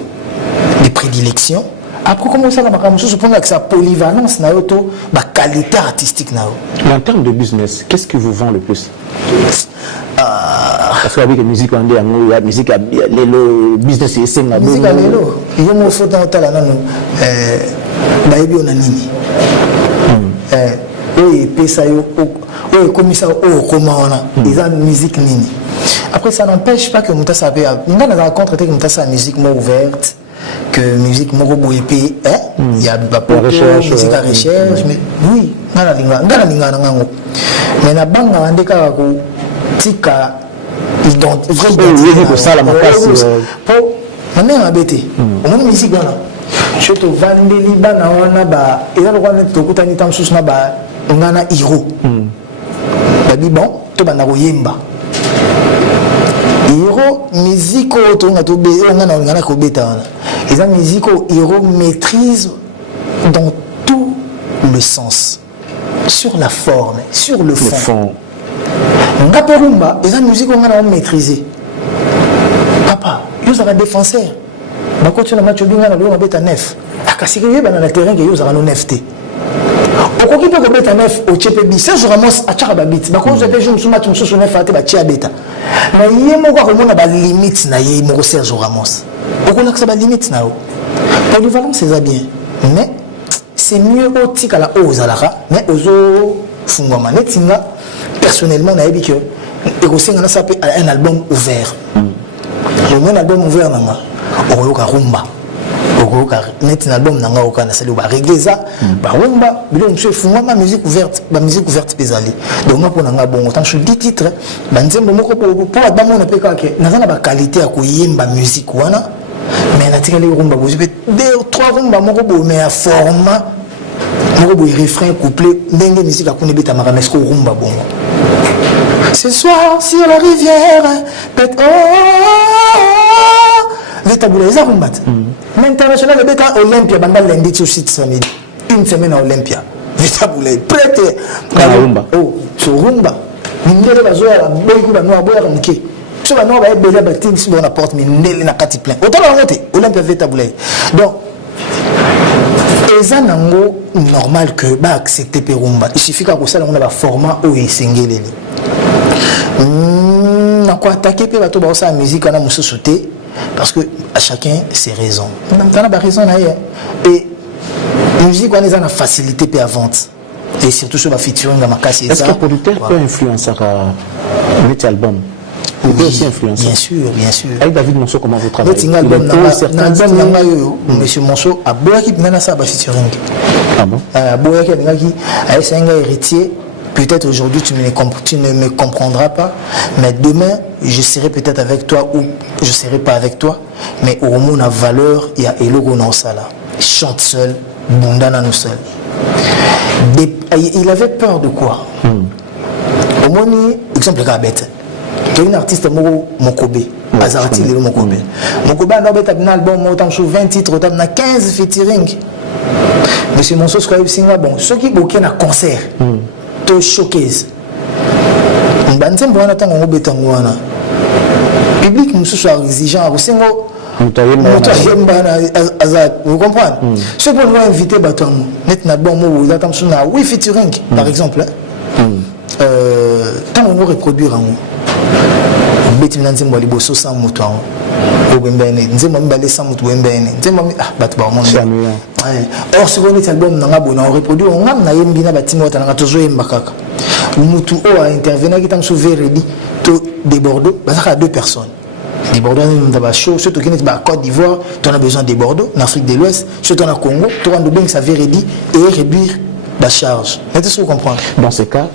de prédilection après comment ça la makambo je pense que sa polyvalence na yo to ba qualité artistique na yo mais en termes de business qu'est-ce qui vous vend le plus parce que avec la musique on dit la musique le business c'est senga musique lelo yo mo faut dans tala nanu ba yebi on nini oui pesa yo oui comme ça oh comment on a des musique nini après ça n'empêche pas que muta savait on a rencontré que muta sa musique moins ouverte que musique moins boyépé il y a pas musique à recherche mais oui ngana linga nango mais na banga andeka ko tika vraiment pour ça la makasi pour maintenant abété on musique bana je te vandeli bana wana ba eza ko na to kutani tam sus na ba ngana hero babi bon to bana ko yemba hero musique to nga to be ngana ko beta wana eza musique hero maîtrise dans tout le sens sur la forme sur le fond Ngaperumba, les musiques on a maîtrisé. Papa, ils ont un défenseur. Bah quand tu as match bien, on a bêta neuf. À Kassiré, dans le terrain, ils ont un nefté. Au quoi qu'il peut bêta neuf au Tchepebi, ça je ramasse à Tcharababit. Bah quand vous avez joué sur match, on se souvient faire bah Tchia bêta. Mais il y a mon gars, on a des limites, na y mon Serge Ramos. Au quoi que ça va limite na o. Polyvalence c'est bien, mais c'est mieux au tic à la hausse à la ra, mais aux autres fungoma netinga. Personnellement, on a dit que ça peut un album ouvert. Le album ouvert, on a rumba. Un album nanga okana sali ba regeza ba rumba bilo mse fungwa ma musique ouverte pesali donc moi pour nanga bongo tant je dis titre ba nzembo moko pour ba mona pe kake nazana ba qualité ya koyemba musique wana mais na tikali rumba bo peut deux trois rumba moko bo mais à format moko bo refrain couplet ndenge musique akune beta maramesko rumba bongo. Ce soir sur la rivière, peut-être Vétaboula, ils ont combattu. L'international, le bêta Olympia, bandal lundi sur site samedi. Une semaine à Olympia. Vétaboula, prête. Oh, sur Rumba. Mindele bazoya la boyku ba noa boya ramke. So ba noa ba bela ba tin si bona porte mindele na kati plein. Autant la monter Olympia Vétaboula. Donc eza nango normal que ba accepter Perumba. Il suffit que ça on a ba format o esengeli. Na ko attaquer pe bato ba sa musique na mususu te parce que à chacun ses raisons. On a ba raison na et musique on a facilité pe à vente. Et surtout sur ma featuring dans ma casse. Est-ce que le producteur peut influencer un album? Vous pouvez aussi influencer. Bien sûr, bien sûr. Avec David Monceau, comment vous travaillez? Il album Monsieur Monceau a beau qui n'a ça featuring. Ah bon? Beau qui a un héritier. Peut-être aujourd'hui tu ne me comprendras pas, mais demain je serai peut-être avec toi ou je serai pas avec toi. Mais au moins la valeur, il y a Elogo dans ça là. Chante seul, Bundana nous seul. Il avait peur de quoi? Au moins, exemple, il y a un artiste Mokobe. Azarati le Mokobe. Mokobe a un album, il 20 titres, il a 15 featuring. Monsieur Monceau, bon, ceux qui ont un concert, to showcase. Public, nous sommes exigeants. Vous comprenez? Ceux qui vont inviter, oui, featuring, par exemple. Tant on va reproduire un mot, sans moto. Or, ce qu'on est album, on reproduit, on a un bâtiment, on a toujours un bakaka. Moutou a intervenu, qui est véridi, des Bordeaux, à 2 personnes. Des Bordeaux, on a chaud, surtout qui est à Côte d'Ivoire, on a besoin des Bordeaux, en Afrique de l'Ouest, surtout en Congo, tu as besoin de ça véridi et réduire la charge. Est-ce que vous comprenez? Dans ce cas,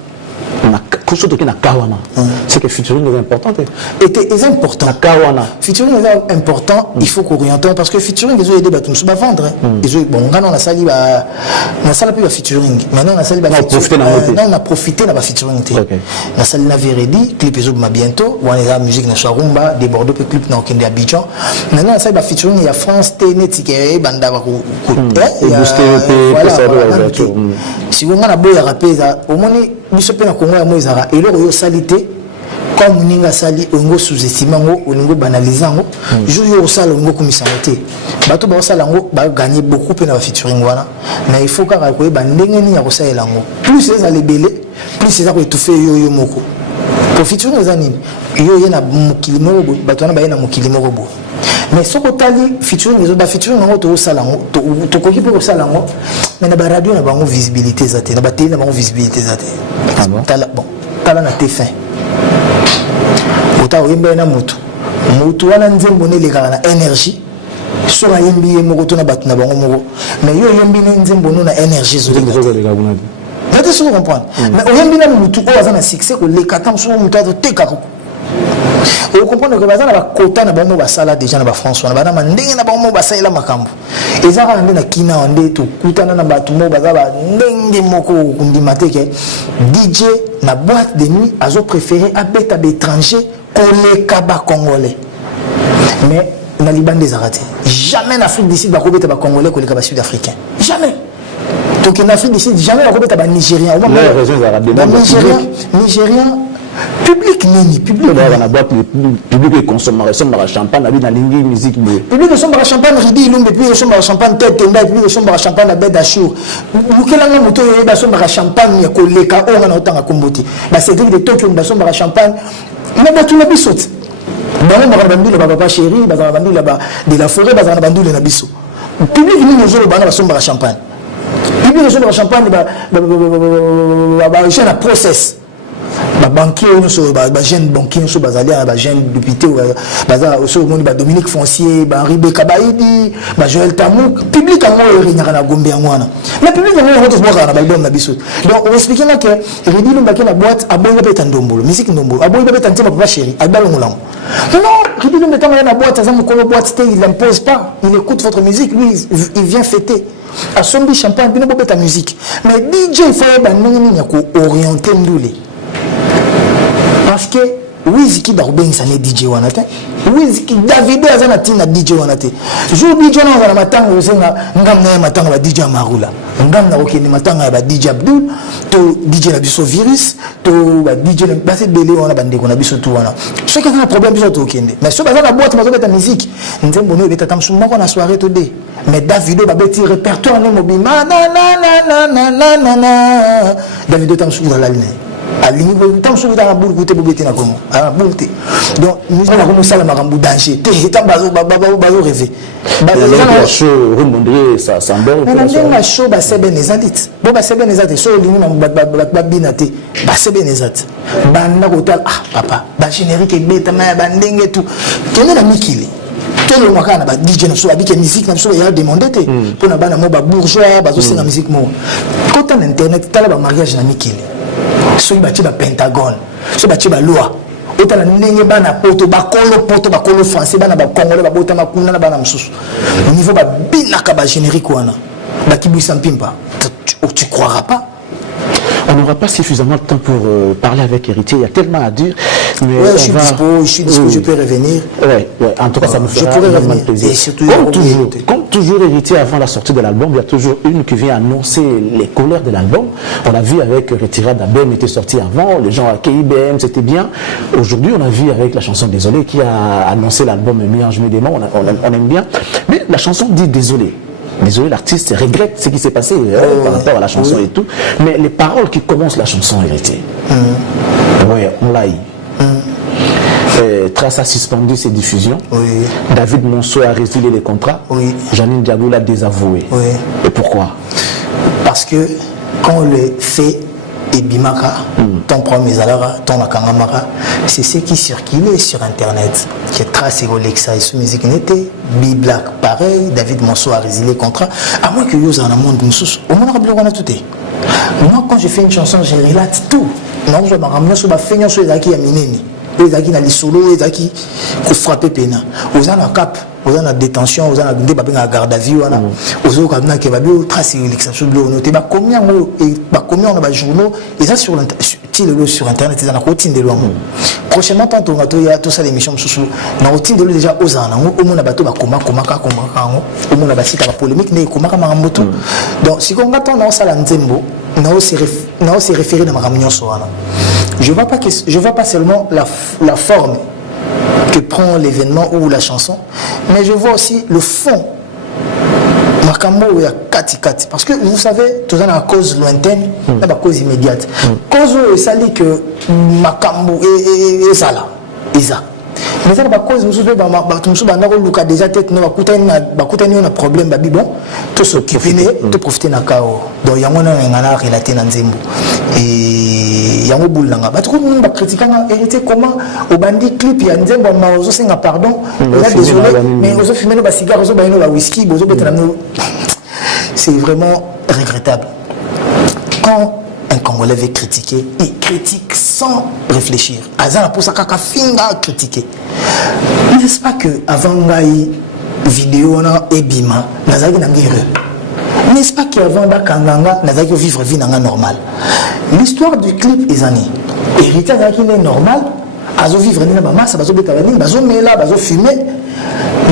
c'est que featuring est important. C'est important. Featuring est important, il faut qu'on oriente parce que featuring ils ont aidé nous à vendre. Bon, on a sali plus featuring. Maintenant on a profité de la featuring. On a sali la véridi, clip ils ont bientôt, on a la musique na Rumba, des Bordeaux clip na Okende Abidjan. Maintenant on a sali la featuring il y a France Téné Tiké banda ba ko si on a beau rapper au moins biso pe na Congo ya moizara et le salité comme ninga sali ongo sous-estimé ngo ongo banaliser ngo jour yo sala ngo komisanté bato ba sala ngo ba gagner beaucoup pe na featuring wana mais il faut ka ko ba ndenge ni ya ko sala ngo plus les alebele plus c'est ça ko étouffer yo moko pour featuring les anime yo yena mukili moko bato na ba yena mukili moko mais ce que tu featuring les autres featuring ngo to sala ngo to ko kipo sala ngo mais na ba radio na ba ngo visibilité zate na ba télé na ba ngo visibilité zate bon tala na te fin ota oyembe na mutu wana nzembo ne lekala na énergie so na yembi moko to na batu na bango moko mais yo yembi na nzembo no na énergie zo lekala nate so comprendre mais oyembi na mutu o aza na succès ko lekata so mutu ato tekako. Vous comprenez que bazana ba kota na bango basala déjà na ba France na bana mandenge na bango basala makambo ezaka ndena kina ande to kutana na batu mo bazaba ndenge moko kundimate ke DJ na boîte de nuit azo préféré abeta d'étrangers koleka ba congolais mais na Liban des arrêtés jamais en Afrique du Sud ba kobeta ba congolais koleka ba sud-africain jamais. Donc en Afrique du Sud jamais ba kobeta ba nigérien au moins nigérien public nini public on a boîte public consomme champagne na lingi musique public consomme champagne ridi lumbe puis consomme champagne tête tenda puis consomme champagne na bed assure mukela nga moto ye ba somme champagne ya koleka on na otanga komboti ba c'est de Tokyo ba somme champagne mais ba tout na bisot ba na bandule ba papa chéri ba bandule ba de la forêt ba na bandule na biso public nini ozolo ba na somme champagne public somme champagne ba jeune à process banquier jeune banquier jeune député Dominique Foncier Henri Bekabaïdi Joël Tamouk public na Gombe mais public na biso donc on explique que Redi Lumbaki na boîte a bonga beta ndombolo musique ndombolo a bonga beta ntima papa chéri a balongo non Redi Lumbaki na boîte aza mukolo boîte il n'impose pas il écoute votre musique lui il vient fêter à sombi champagne bino beta musique mais DJ il faut ba nini ko orienter ndule. Parce que Wiziki Darubeng ça n'est DJ wanate. Wiziki Davido azana tina DJ wanate. Jour DJ na na matanga osenga ngam na matanga ba DJ Marula. Ngam na okene matanga ba DJ Abdul to DJ la biso virus to ba DJ ba se belé wana bande ko na biso tout wana. Chacun a un problème biso to okende. Mais so bazana boîte mazo beta musique. Nzembo no beta tamsuma ko na soirée to dé. Mais Davido ba beti répertoire ne mobima na na na na na na na. Davido tamsuma la ligne. alingi tant souvent dans la boule côté bobete na komo ah boule te donc nous on a commencé à marambu danger te tant bazo rêver la show remonter ça semble mais la show ba sebe nezalit bo ba sebe nezalit so lingi na ba binate ba sebe nezat banda kotal ah papa ba générique beta ma ba ndenge tout kene na mikili tolo makana ba DJ na so abike musique na so ya demander te pour na bana mo ba bourgeois ba zo senga musique mo côté internet tala ba mariage na mikili so ba tiba pentagone so ba tiba loi otala ndenge bana poto ba kolo français bana ba congolais ba bota makuna na bana msusu au niveau ba binaka ba générique wana ba kibwisa mpimpa tu croiras pas. On n'aura pas suffisamment de temps pour parler avec Héritier, il y a tellement à dire. Mais ouais, je suis dispo, je peux revenir. Ouais, en tout cas, ça me fera vraiment plaisir. Et surtout, comme toujours, Héritier, avant la sortie de l'album, il y a toujours une qui vient annoncer les couleurs de l'album. On a vu avec Retirade d'Abem était sorti avant, les gens à KIBM, c'était bien. Aujourd'hui, on a vu avec la chanson Désolé qui a annoncé l'album Mélange mes démons, on aime bien. Mais la chanson dit Désolé. Désolé, l'artiste regrette ce qui s'est passé par rapport à la chanson et tout. Mais les paroles qui commencent la chanson, Héritier, ouais, on l'a eu. Trace a suspendu ses diffusions. Oui. David Monceau a résilié les contrats. Oui. Janine Diabou l'a désavoué. Oui. Et pourquoi? Parce que quand on le fait, et Bimaka, ton premier alara, ton akangamara, c'est ce qui circulait sur internet. Qui est tracé Rolexa et sous musique n'était, B-Black pareil, David Monceau a résilié le contrat. À moins que Yosa dans le monde, au moins on a tout. Moi, quand je fais une chanson, je relate tout. Non, je me ramène sur ma feignant sur les acquis à Mineni. Les acquis dans les solos, les acquis qui frappent Pena. Aux en la cap, aux en la détention, aux en la garde à vue, aux autres qui ont tracé l'exception de l'eau. Combien on a des journaux, et ça sur internet, c'est dans la routine de l'homme. Prochainement, tant on a tout ça l'émission, dans la routine de l'eau déjà aux en au monde a bateau, au monde a bâti la polémique, mais comment Maramboto. Donc, si on attend dans ça, l'anzembo, on s'est référé dans ma réunion. Je ne vois pas seulement la forme que prend l'événement ou la chanson, mais je vois aussi le fond. Makambo, il y a kati. Parce que vous savez, tout ça, il y a une cause lointaine, il y a une cause immédiate. Cause où ça dit que Makambo est ça là. Mais ça, c'est cause, nous sommes déjà tête, nous avons un problème, bon, tout s'occuper, tout profiter de chaos. Donc, il y a un relaté dans Zembo. Et il y a un boule là. Bah, tout le monde va critiquer hérité comment au bandit clip, il y a un Zembo, mais aux autres, pardon, désolé, mais aux autres, fumer nos cigares, aux autres, nos whisky, aux autres, c'est vraiment regrettable. Quand un Congolais veut critiquer, il critique sans réfléchir. Azana pour ça kaka finga critiquer. N'est-ce pas que avant ngai vidéo na ebima nazaki na ngire. N'est-ce pas qu'avant da kanganga nazaki vivre vie nanga normale. L'histoire du clip ezani. Héritier nazaki n'est normal, azo vivre na ba massa bazo beta bani bazo mela bazo fumer.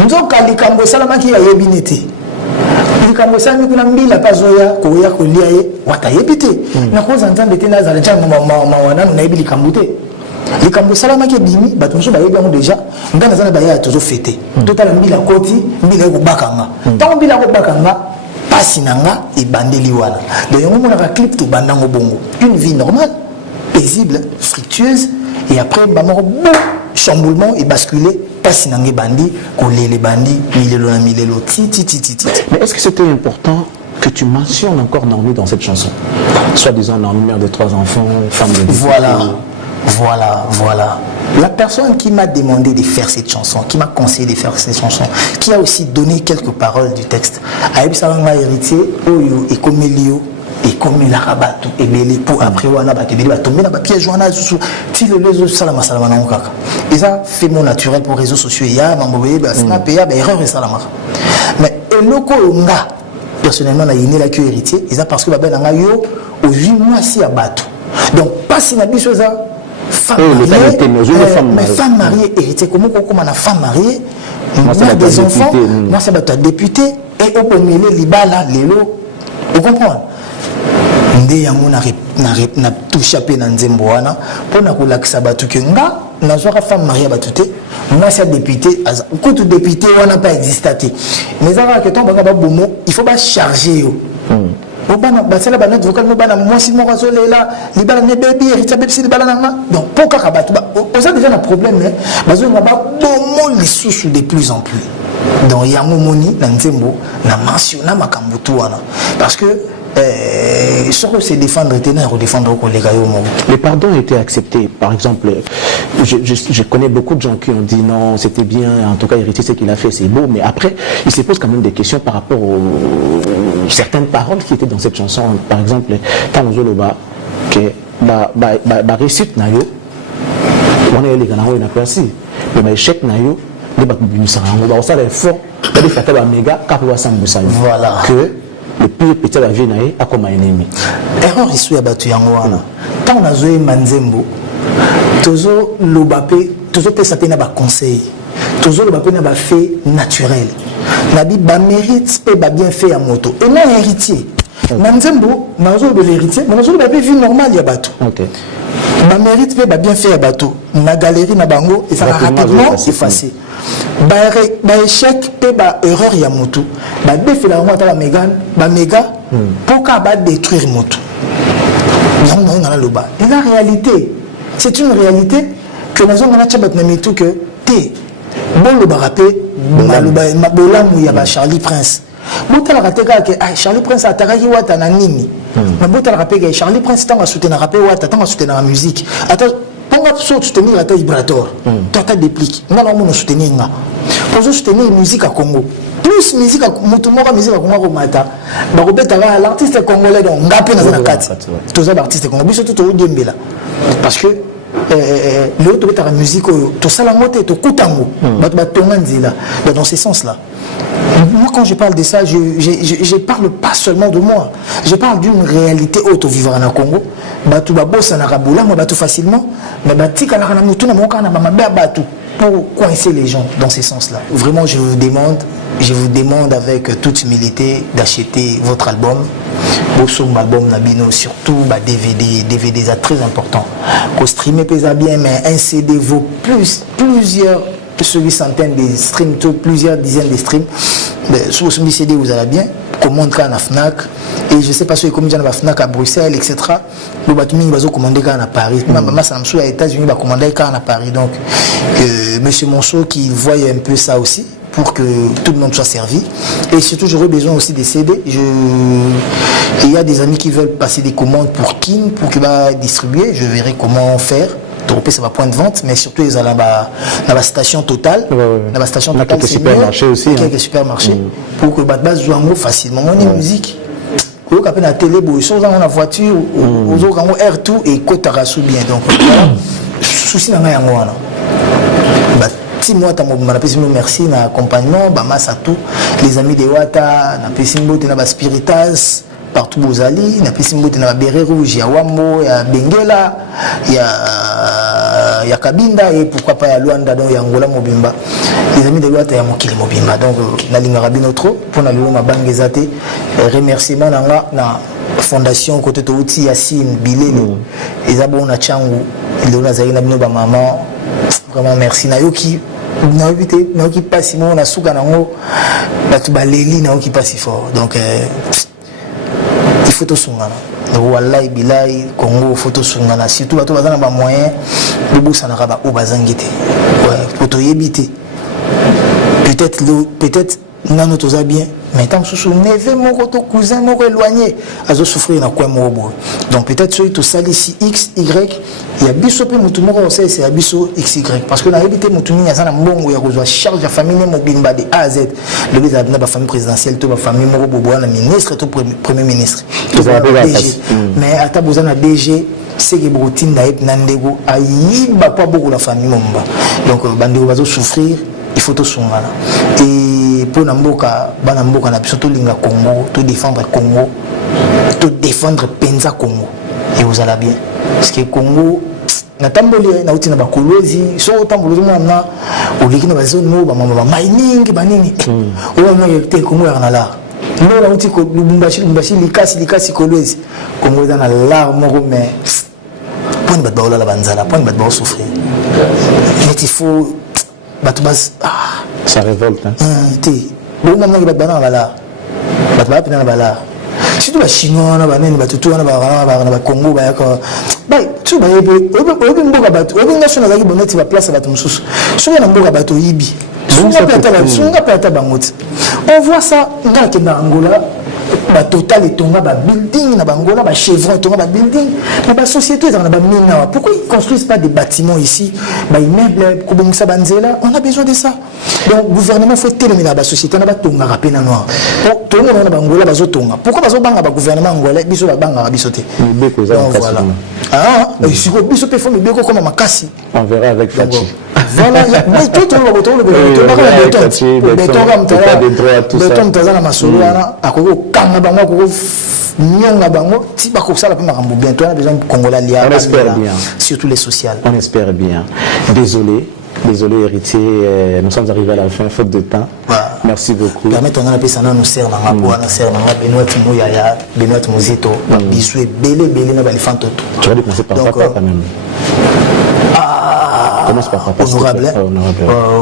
Nzoka likambo salamaki ya yebinete. Comme ça, nous avons mis la pazoya, koya, kolia, wata yebite. Na cause entendre bete na zaleja mawana, nous n'avons pas les cambo salama qui bimi, bah tout ça, bah yébiamo déjà. Ngana zana baya toujours fêté. Total mbila koti, mbila ko bakanga. Tant mbila ko bakanga, pasi nanga et bandeli wala. Donc on a un clip tout bandango bongo. Une vie normale, paisible, fructueuse, et après bah bon chamboulement et basculer. Pas nange bandi, coller les bandits, milelo. Mais est-ce que c'était important que tu mentionnes encore Naomi dans cette chanson? Soit disant Naomi, mère de 3 enfants, femme de 10 Voilà. La personne qui m'a demandé de faire cette chanson, qui m'a conseillé de faire cette chanson, qui a aussi donné quelques paroles du texte, Aïb Salanga héritier, Oyo et Komelio. Et comme il a rabattu et belé pour après on a battu va tomber dans le piège on a sous si le réseau salama non kaka et ça fait mon naturel pour réseaux sociaux il y a mamboé bah snap et erreur et salama mais et loko nga personnellement na yini la que héritier et ça parce que ba ben nga yo au 8 mois si à battu donc pas si na biso ça femme mariée héritier comment na femme mariée moi c'est des enfants moi c'est ba député et au premier libala lelo vous comprenez. Ndé yango na touché pe na nzembo wana pona ko lakisa batu ke nga na zoka femme mariée batute moi c'est député ko tout député wana pas existaté mais ça va que ton baka bomo il faut pas charger yo obana basala ba note vocale mobana mwasi moko azolela libala ne baby héritier baby libala nanga donc pour kaka bato on a déjà un problème mais bazo nga ba bomo lisusu de plus en plus donc yango moni na nzembo na mentiona makambo tu wana parce que se défendre, redéfendre au collègue. Les pardons ont été acceptés. Par exemple, je connais beaucoup de gens qui ont dit non, c'était bien, en tout cas, héritier, ce qu'il a fait, c'est beau. Mais après, il se pose quand même des questions par rapport aux certaines paroles qui étaient dans cette chanson. Par exemple, Tanozoloba, que la réussite n'a eu, on est les gars, on a placé. Mais l'échec n'a eu, les bâtiments, on va faire l'effort, on va faire un méga, voilà. Que le pire petit la vie nae a comme ennemi. Erreur ici à batu yango wana. Tant on a joué Manzembo, tozo lobapé, tozo pesapé na ba conseil. Tozo lobapé na ba fait naturel. Nabi ba mérite pe ba bien fait à moto. Et non héritier. Manzembo, nazo de l'héritier, mais nazo lobapé vie normale ya batu. OK. Ba mérite pe ba bien fait à bateau. Na galerie na bango et ça va rapidement effacer. Ba échec pe ba erreur ya moto. Ba défait la moto la méga pour qu'à ba détruire moto. Et la réalité, c'est une réalité que nous avons dit que t'es bon le barapé ma bola mouya ba Charlie Prince. Bota la rateka que Charlie Prince a taraki wata na nini. Mais bota la rapé que Charlie Prince tanga soutenir rapé wata tanga soutenir la musique. Attends, pour soutenir la vibratoire. Toi tu dépliques. Non non on soutenir nga. Pour soutenir la musique à Congo. Plus musique à Mutumora musique à Congo mata. Ba robeta l'artiste congolais donc ngapé na kati. Tous les artistes congolais surtout au Dembela. Parce que l'autre est la musique tout ça la moto tout kutango. Ba tonganzila dans ce sens là. Moi, quand je parle de ça, je ne parle pas seulement de moi. Je parle d'une réalité auto-vivre en Congo. Batu babosa na raboula, moi batu facilement. Mais bati kana kana mutu na moka na mamabe batu pour coincer les gens dans ce sens-là. Vraiment, je vous demande avec toute humilité d'acheter votre album. Bosom album Nabino, surtout DVD c'est très important. Qu'on streamer pesa bien, mais un CD vaut plusieurs centaines de streams, plusieurs dizaines de streams. Sur ce CD, vous allez bien. Commande quand à Fnac. Et je ne sais pas si vous avez commandé à Fnac à Bruxelles, etc. Le bâtiment, il va commander quand à Paris. Maman, ça me souvient aux États-Unis, il va commander quand à Paris. Donc, monsieur Monceau qui voit un peu ça aussi, pour que tout le monde soit servi. Et surtout, j'aurais besoin aussi des CD. Il y a des amis qui veulent passer des commandes pour Kin, pour qu'il va distribuer. Je verrai comment faire. Ça va point de vente, mais surtout ils allaient dans la station Total. Dans la station Total, c'est supermarché aussi. Quelques supermarchés pour que base joue en gros facilement. Mon musique. Vous avez la télé, vous avez la voiture, vous avez air tout et côté rassou bien. Donc voilà. Souci n'a rien à si moi t'as merci na accompagnement, massa tout les amis de Wata, na pesimbo na Spiritas. Partout où vous allez, il y a des bérets rouges, il y a Wambo, il y a Benguela, il y a Kabinda et pourquoi pas il y a Luanda, donc il y a Angola Mobimba. Les amis de Luanda, il y a Mokili Mobimba. Donc, na Lingarabino trop, pour la Luma Bangezate, remerciement dans la fondation côté de Outi Yassine, Bilele, et Zabon Nachangu, Léona Zahina Binoba Maman, vraiment merci. Nayoki, Nayoki passe si mon Asuka Nango, Batubaleli, Nayoki passe si fort. Donc, photo sungana wallahi billahi Congo photo sungana surtout bato bazana ba moyen de bosana ka ba obazangite ouais photo yebité peut-être nano toza bien mais tant sous neve moko to cousin moko éloigné azo souffrir na quoi moko donc peut-être celui to sali si x y il y a biso pe mutu moko c'est biso x y parce que na yebité mutu ni azana mbongo ya kozwa charge ya famille mobimba de A à Z le bisa na ba famille présidentielle to ba famille moko bobo na ministre to premier ministre to ba DG mais ata bozana DG c'est que routine na yep nandego ayiba pas beaucoup la famille momba donc bandeko bazo souffrir il faut tout songana et pour namboka bana mboka na biso to linga Congo to défendre Congo to défendre penza Congo et vous allez bien parce que Congo na tamboli na uti na bakolozi so tamboli mwana oliki na bazone mo ba mama ba mining banini o na yete Congo ya na la no na uti ko lubumbashi likasi kolozi Congo dans la larme mais point de battre la banzala point de battre souffrir mais il faut ça révolte hein. Bon maman qui bat bana bala bat pina bala surtout les Chinois, les Congo, tu vas on voit ça dans Angola. Total et tonga building na bangola chevron tonga building mais société dans la mina pourquoi ils construisent pas des bâtiments ici immeubles kobongisa banzela on a besoin de ça donc le gouvernement faut téléminer la société na ba tonga rapena noir tout le monde na bangola bazo tonga pourquoi bazo banga ba gouvernement angolais biso ba banga biso te voilà ah si ko biso pe faut me beko comme makasi on verra avec Fachi. Voilà, mais tout le béton, le béton, la masolo, surtout les sociales. On espère bien. Désolé héritier, nous sommes arrivés à la fin, faute de temps. Merci beaucoup. Permettez-nous de nous servir Benoît Mozito, bisou et belé na balifant tout. Tu vas commencer par papa quand même. Commence par papa.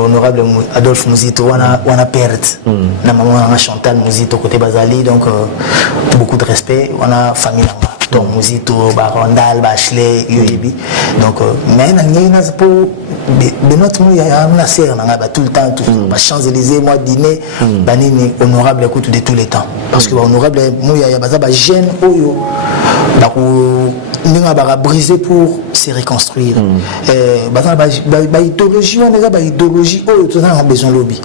Honorable Adolphe Mozito, on a perdu. La maman a Chantal Mozito côté Bazali, donc beaucoup de respect. On a famille donc Mozito, Rondal, Bachelet, Yoyebi. Donc mais pour Benoît Mozito, tout le temps, Champs-Élysées, moi dîner, banini honorable écoute de tous les temps. Parce que honorable Mozito, jeune Oyo, nous avons brisé pour se reconstruire. Idéologie, on a idéologie, on a besoin de lobby.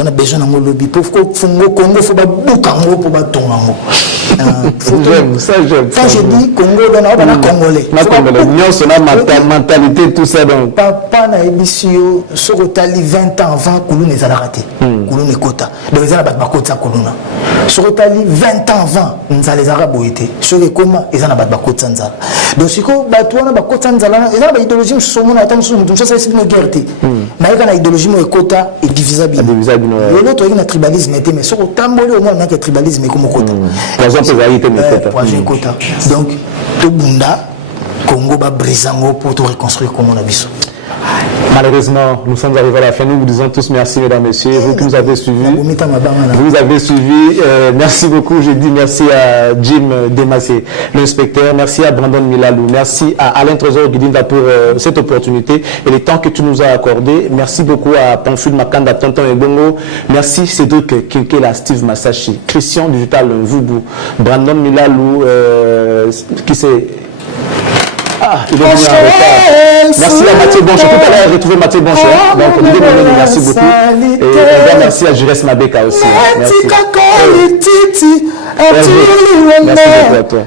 On a besoin de lobby. Pour que le Congo, il faut pas beaucoup pour battre quand je dis Congo, on a Congolais. On a mentalité, tout ça. Papa na émission, sur le 20 ans avant, Kouloun est raté. Kouloun est quota. Donc, ils ont battu Kota Koulouna. Sur le 20 ans avant, nous allons les Arabes été. Sur les Koma, ils ont battu Kota Nzala. Donc, si on a battu Kota Nzala, ils ont battu l'idéologie, nous sommes en attente, nous sommes en guerre. Mais il y a l'idéologie, mais Kota est divisable. L'autre, il y a le tribalisme, mais sur le tamboli, au moins, il y a le tribalisme comme Kota. Donc, tout Bunda, Congo va briser pour tout reconstruire comme on a vu. Malheureusement, nous sommes arrivés à la fin. Nous vous disons tous merci, mesdames, messieurs. Vous qui nous avez suivis. Vous avez suivi. Merci beaucoup. Je dis merci à Jim Demassé, l'inspecteur. Merci à Brandon Milalou. Merci à Alain Trésor Guidinda pour cette opportunité et le temps que tu nous as accordé. Merci beaucoup à Pamphile Makanda, Tonton Ebongo. Merci Cédric Kinkela, Steve Massachi, Christian Digital Vubu, Brandon Milalou, qui s'est... il est venu en retard. Merci à Mathieu Bonche. Tout à l'heure, j'ai retrouvé Mathieu Bonche. Donc, merci beaucoup. Et on va merci à Jures Mabeka aussi. Merci. Merci à toi.